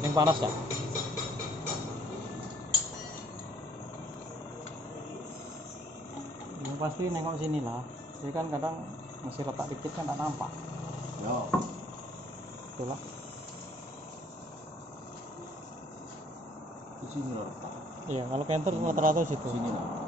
Sering panas ya? Yang pasti nengok sini lah. Jadi kan kadang masih retak dikit kan tak nampak. Yo. Itulah. Di sini loh. Iya, kalau kenter rata-rata situ. Sini loh.